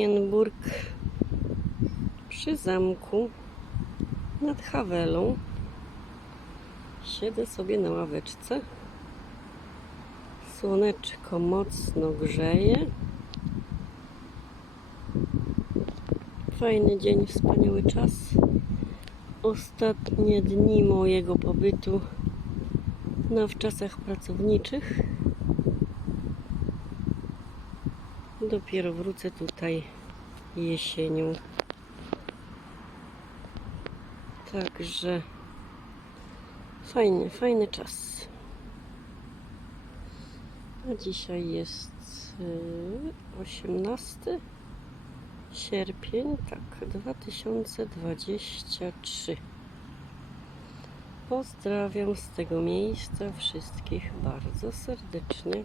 Oranienburg przy zamku nad Hawelą. Siedzę sobie na ławeczce. Słoneczko mocno grzeje. Fajny dzień, wspaniały czas. Ostatnie dni mojego pobytu na wczasach pracowniczych. Dopiero wrócę tutaj jesienią. Także fajny, fajny czas. A dzisiaj jest y, 18 sierpień, tak, 2023. Pozdrawiam z tego miejsca wszystkich bardzo serdecznie.